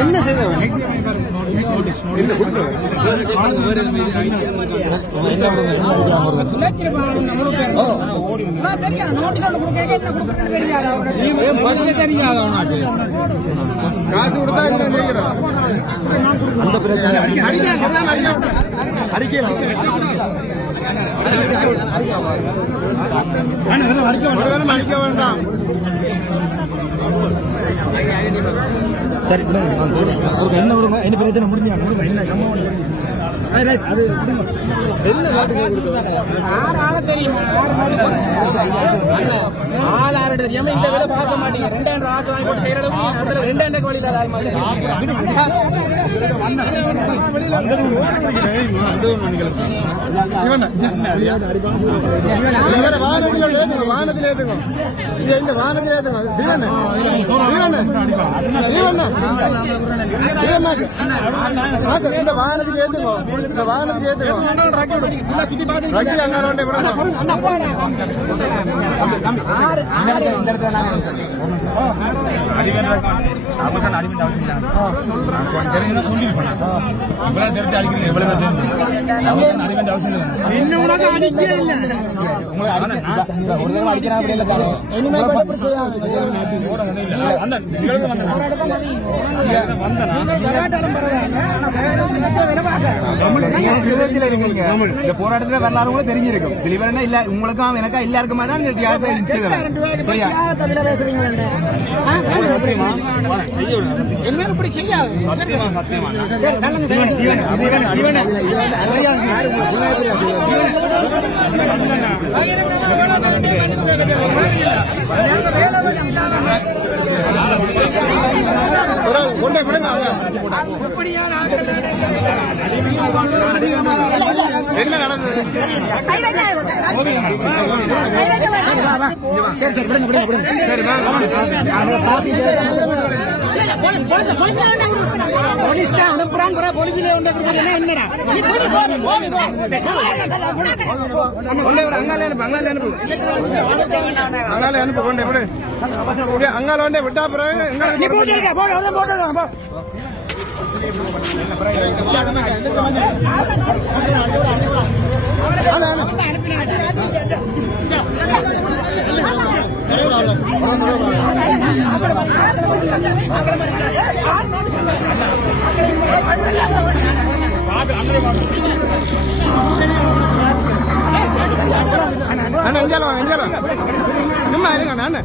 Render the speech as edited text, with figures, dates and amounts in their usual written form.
என்ன செய்ய காசு கொடுத்தா அந்த பிரச்சனை அடிக்க வேண்டாம். சரி என்ன விடுங்க, என்ன பிரச்சனை முடிஞ்சா கொடுங்க. என்ன அது தெரியுமா? ஆறு தெரியாம இந்த வேலை பார்க்க மாட்டீங்க. 2000 ஆசை வாங்கி போட்டு செய்யறது 2000 வழியில வானத்தில் ஏத்துங்க. இந்த வானத்தில் ஏத்துங்க. இந்த வானத்துக்கு ஏத்துங்க. இந்த வானத்துக்கு ஏத்துங்க. அங்காலே போராட்டத்துல வரலாறு தெரிஞ்சிருக்கும். வெளிவரனா இல்ல உங்களுக்கும் எனக்கா எல்லாருக்குமா தான் இப்படி செய்யாது. என்ன நடந்தது? சரி சரி விடுங்க விடுங்க விடுங்க. சரி போலீஸ் தான் அனுப்புறான். போலீஸ்ல என்னடா அங்காலே அனுப்பு அங்காலே அனுப்பு அங்காலே அனுப்பு கொண்டே விடு. அங்கால கொண்டே விட்டா பிறகு சும்மா இருங்க நான் அண்ணா